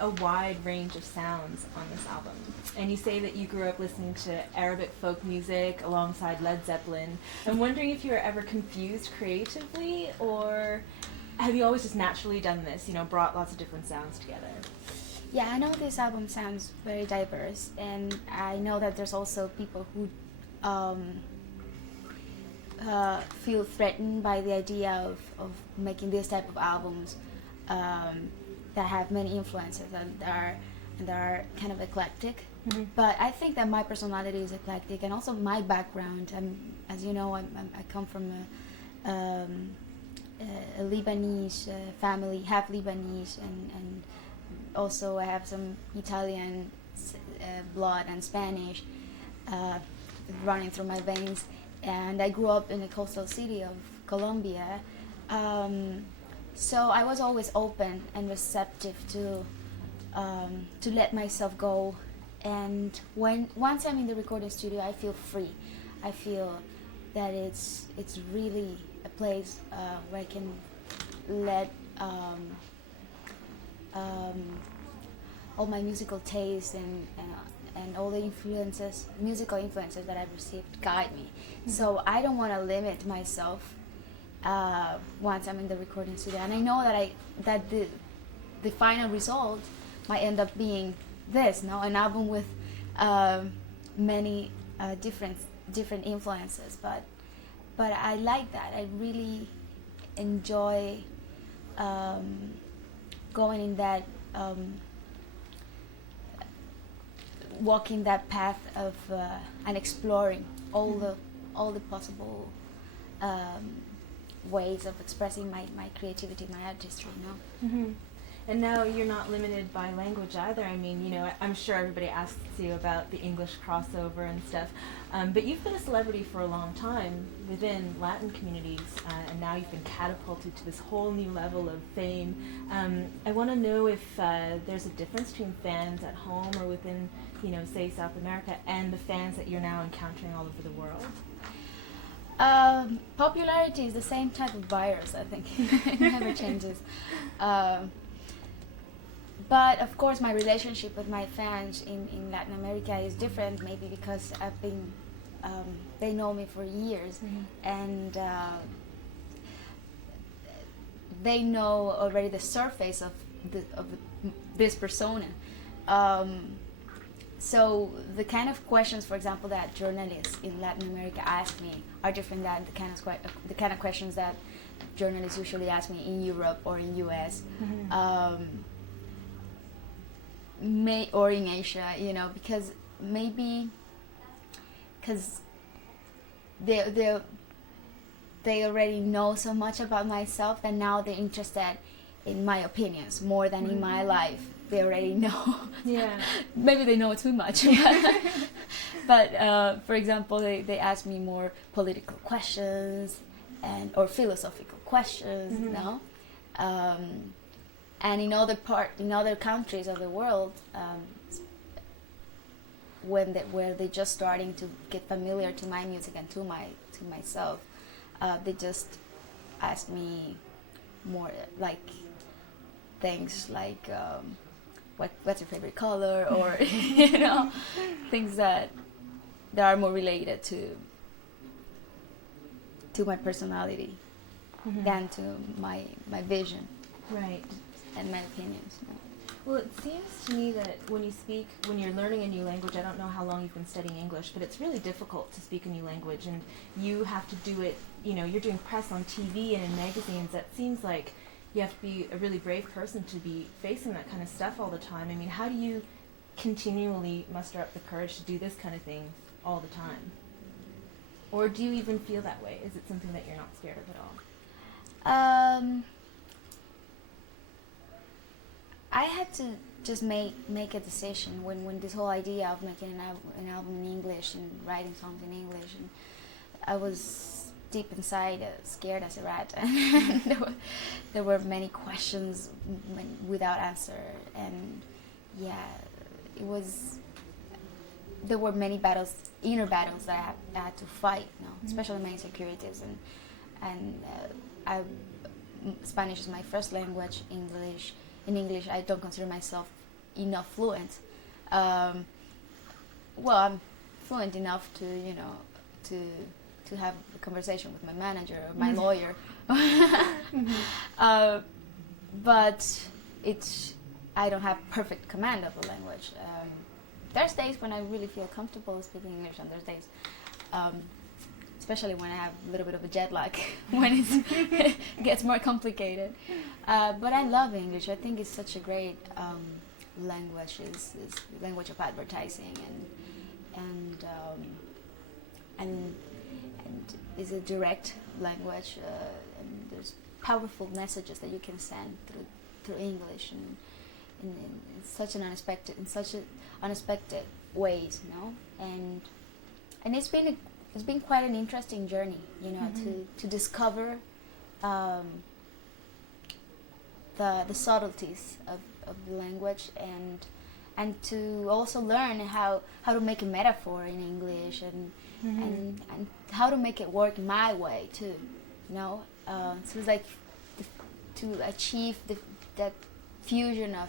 a wide range of sounds on this album. And you say that you grew up listening to Arabic folk music alongside Led Zeppelin. I'm wondering if you were ever confused creatively, or have you always just naturally done this, brought lots of different sounds together? Yeah, I know this album sounds very diverse, and I know that there's also people who feel threatened by the idea of making this type of albums that have many influences and are kind of eclectic. Mm-hmm. But I think that my personality is eclectic, and also my background. As you know, I come from a Lebanese family, half Lebanese, and also I have some Italian blood and Spanish running through my veins. And I grew up in the coastal city of Colombia, so I was always open and receptive to let myself go. And once I'm in the recording studio, I feel free. I feel that it's really a place where I can let all my musical tastes and all the musical influences that I've received guide me. Mm-hmm. So I don't want to limit myself once I'm in the recording studio. And I know that the final result might end up being an album with many different influences. But I like that. I really enjoy going in that. Walking that path of and exploring all the possible ways of expressing my creativity, my artistry, Mm-hmm. And now you're not limited by language either. I mean, I'm sure everybody asks you about the English crossover and stuff, but you've been a celebrity for a long time within Latin communities, and now you've been catapulted to this whole new level of fame. I want to know if there's a difference between fans at home or within, say South America, and the fans that you're now encountering all over the world. Popularity is the same type of virus, I think. It never changes. But of course, my relationship with my fans in Latin America is different, maybe because I've been, they know me for years, mm-hmm. and they know already the surface of this persona. So the kind of questions, for example, that journalists in Latin America ask me are different than the kind of questions that journalists usually ask me in Europe or in US. Mm-hmm. Or in Asia, because they already know so much about myself that now they're interested in my opinions more than in my life. They already know. Yeah. Maybe they know too much. But for example, they ask me more political questions or philosophical questions, mm-hmm. And in other countries of the world, where they're just starting to get familiar to my music and to myself, they just ask me more like things like what's your favorite color, or things that are more related to my personality, mm-hmm. than to my vision. Right. And my opinions. Well, it seems to me that when you're learning a new language, I don't know how long you've been studying English, but it's really difficult to speak a new language, and you have to do it, you're doing press on TV and in magazines. That seems like you have to be a really brave person to be facing that kind of stuff all the time. I mean, how do you continually muster up the courage to do this kind of thing all the time? Or do you even feel that way? Is it something that you're not scared of at all? I had to just make a decision when this whole idea of making an album in English and writing songs in English, and I was deep inside scared as a rat, and there were many questions without answer, and there were many inner battles that I had to fight, mm-hmm. especially my insecurities, and Spanish is my first language. In English, I don't consider myself enough fluent. Well, I'm fluent enough to, you know, to have a conversation with my manager or my lawyer. But I don't have perfect command of the language. There's days when I really feel comfortable speaking English, and there's days, especially when I have a little bit of a jet lag, when it gets more complicated. But I love English. I think it's such a great language. It's language of advertising, and is a direct language, and there's powerful messages that you can send through English, and in such an unexpected ways, you know. And it's been quite an interesting journey, you know, to discover the subtleties of the language, and to also learn how to make a metaphor in English, and how to make it work my way too, you know. So it's like to achieve that fusion of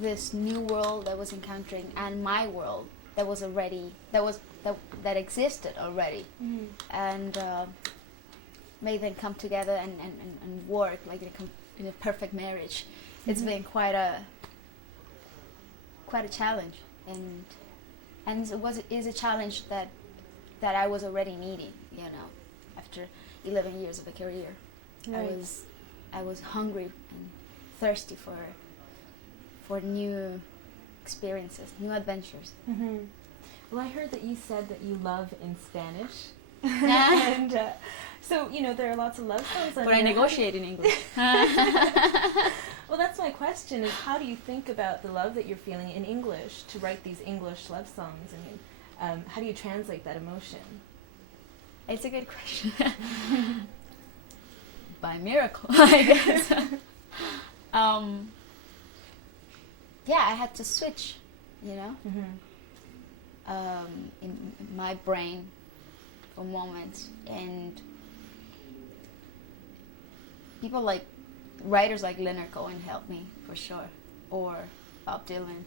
this new world that was encountering and my world that was already that existed already, and make them come together and work like in a perfect marriage. It's been quite a challenge, and it is a challenge that I was already needing, you know, after 11 years of a career. Right. I was hungry and thirsty for new experiences, new adventures. Well, I heard that you said that you love in Spanish. And so, you know, there are lots of love songs. But I negotiate in English. Well, that's my question, is how do you think about the love that you're feeling in English to write these English love songs? I mean, how do you translate that emotion? It's a good question. By miracle, I guess. Yeah, I had to switch, you know, in my brain for moments, and people like writers like Leonard Cohen helped me for sure, or Bob Dylan.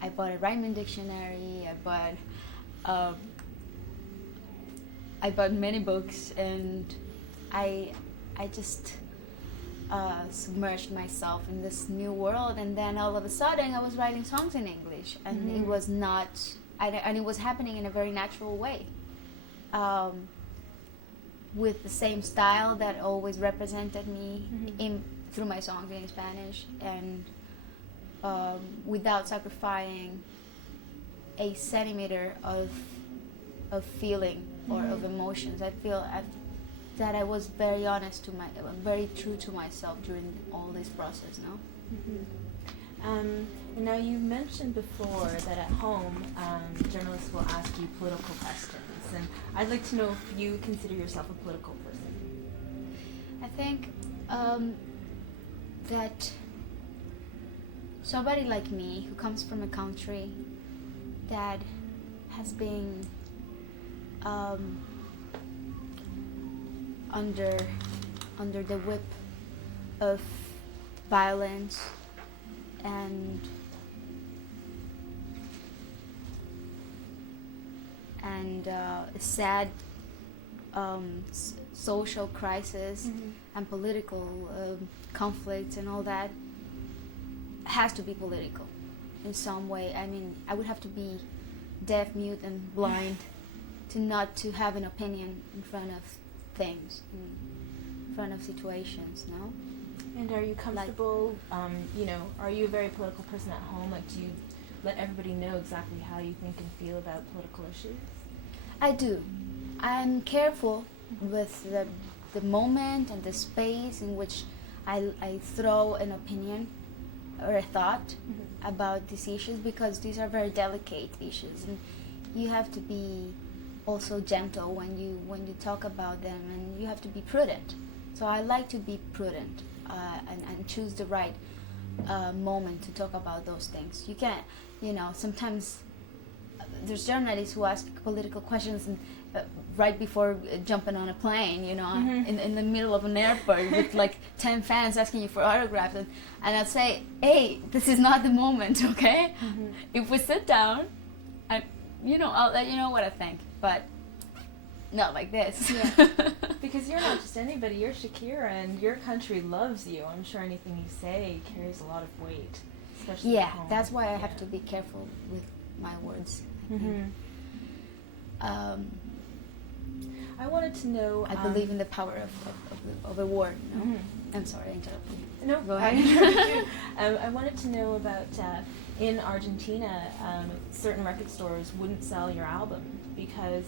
I bought a rhyming dictionary. I bought many books, and I just submerged myself in this new world, and then all of a sudden I was writing songs in English, and it was not, and it was happening in a very natural way, with the same style that always represented me through my songs in Spanish, and without sacrificing a centimeter of feeling or of emotions. I feel that I was very honest very true to myself during all this process. No. Now, you mentioned before that at home, journalists will ask you political questions, and I'd like to know if you consider yourself a political person. I think that somebody like me who comes from a country that has been under the whip of violence and a sad social crisis and political conflicts and all that, has to be political in some way. I mean, I would have to be deaf, mute, and blind to have an opinion in front of things, in front of situations, no? And are you comfortable, you know, are you a very political person at home? Like, do you let everybody know exactly how you think and feel about political issues? I do. I'm careful with the moment and the space in which I throw an opinion or a thought about these issues, because these are very delicate issues, and you have to be also gentle when you talk about them, and you have to be prudent. So I like to be prudent and choose the right moment to talk about those things. You can't, you know, sometimes there's journalists who ask political questions and right before jumping on a plane, you know, in the middle of an airport with like 10 fans asking you for autographs, and I'd say, hey, this is not the moment, okay? If we sit down, I'll let you know what I think, but not like this. Yeah. Because you're not just anybody, you're Shakira, and your country loves you. I'm sure anything you say carries a lot of weight, especially at home. That's why I have to be careful with my words, I think. I wanted to know... I believe in the power of a word, you know? I'm sorry, I interrupted you. No, go ahead. I wanted to know about, in Argentina, certain record stores wouldn't sell your album because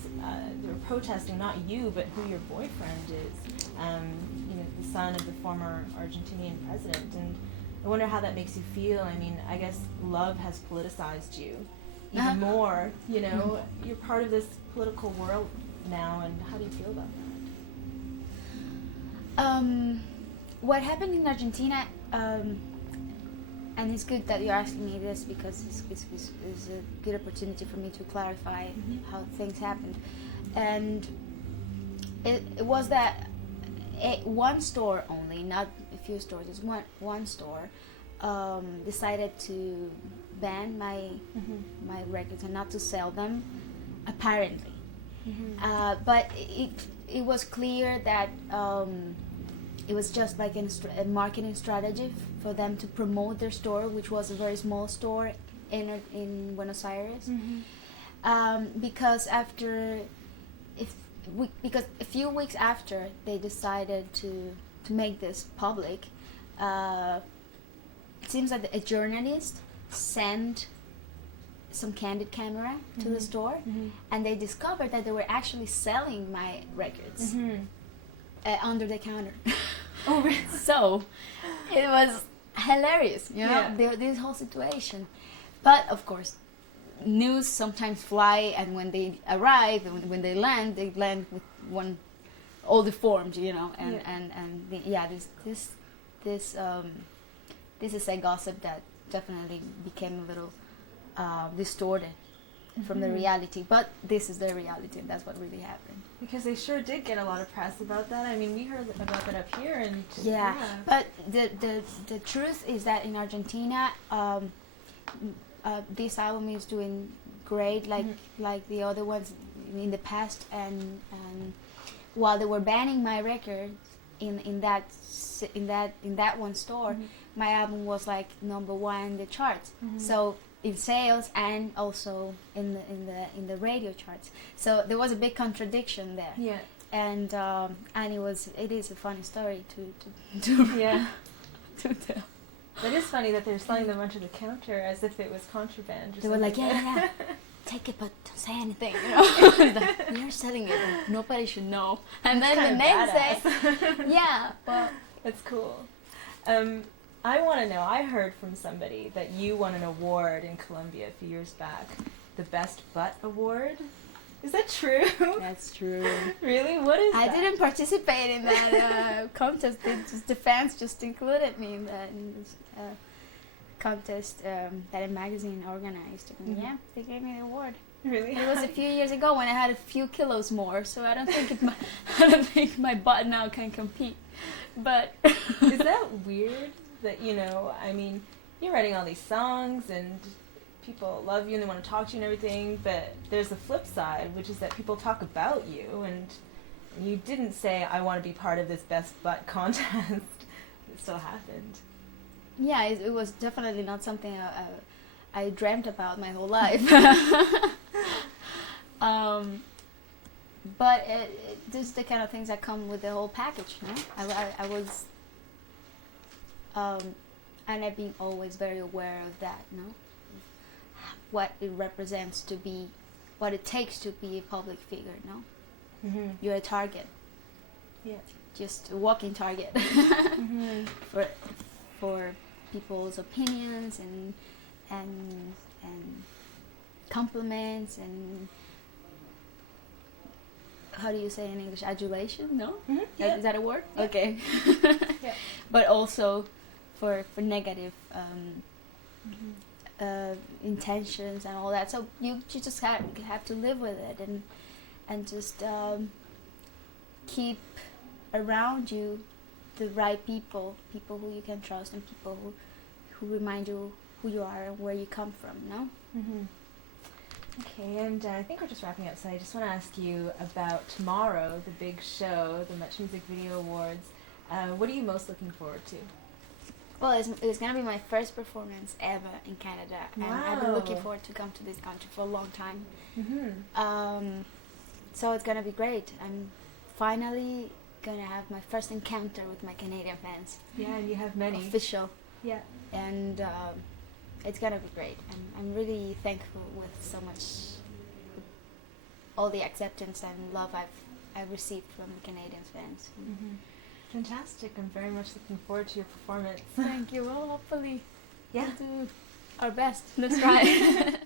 they were protesting, not you, but who your boyfriend is, the son of the former Argentinian president. And I wonder how that makes you feel. I mean, I guess love has politicized you even more, you know? You're part of this political world now, and how do you feel about that? What happened in Argentina, and it's good that you're asking me this because it's a good opportunity for me to clarify how things happened. And it was that one store only, not a few stores, it's one store, decided to ban my records and not to sell them, apparently. But it was clear that it was just like a marketing strategy for them to promote their store, which was a very small store in Buenos Aires. Because because a few weeks after they decided to make this public, it seems that a journalist sent some candid camera to the store, and they discovered that they were actually selling my records under the counter. Oh, really? So it was hilarious, you know, this whole situation. But of course, news sometimes fly, and when they arrive, when they land with all deformed, you know, this is a gossip that definitely became a little distorted from the reality, but this is the reality, and that's what really happened. Because they sure did get a lot of press about that. I mean, we heard about that up here, and but the truth is that in Argentina, this album is doing great, like the other ones in the past, and while they were banning my record in that one store, my album was like #1 in the charts. So in sales and also in the radio charts. So there was a big contradiction there. Yeah. And it is a funny story to to tell. It is funny that they're selling them onto the counter as if it was contraband. They were like, yeah, take it, but don't say anything. You know, like, we are selling it, and nobody should know. And then the next day, well, that's cool. I want to know, I heard from somebody that you won an award in Colombia a few years back, the Best Butt Award. Is that true? That's true. Really? What is that? I didn't participate in that contest. The fans just included me in this contest that a magazine organized. And they gave me the award. Really? It was a few years ago when I had a few kilos more, so I don't think my butt now can compete. But is that weird? That, I mean, you're writing all these songs and people love you and they want to talk to you and everything, but there's the flip side, which is that people talk about you, and you didn't say, I want to be part of this Best Butt contest. It still happened. Yeah, it was definitely not something I dreamt about my whole life. But this is the kind of things that come with the whole package, you know? I was... and I've been always very aware of that, you know, what it represents to be, what it takes to be a public figure, no? You're a target. Yeah. Just a walking target for people's opinions and compliments and how do you say in English? Adulation? No? Is that a word? Yeah. Okay. But also for negative intentions and all that. So you just have to live with it and just keep around you the right people who you can trust, and people who remind you who you are and where you come from, no? Mm-hmm. Okay, and I think we're just wrapping up, so I just want to ask you about tomorrow, the big show, the MuchMusic Video Awards. What are you most looking forward to? Well, it's going to be my first performance ever in Canada, and I've been looking forward to come to this country for a long time. Mm-hmm. So it's going to be great. I'm finally going to have my first encounter with my Canadian fans. Yeah, and you have many. Official. Yeah. And it's going to be great. I'm really thankful with so much, all the acceptance and love I've received from the Canadian fans. Mm-hmm. Fantastic. I'm very much looking forward to your performance. Thank you. Well, hopefully, yeah, we'll do our best. Let's try.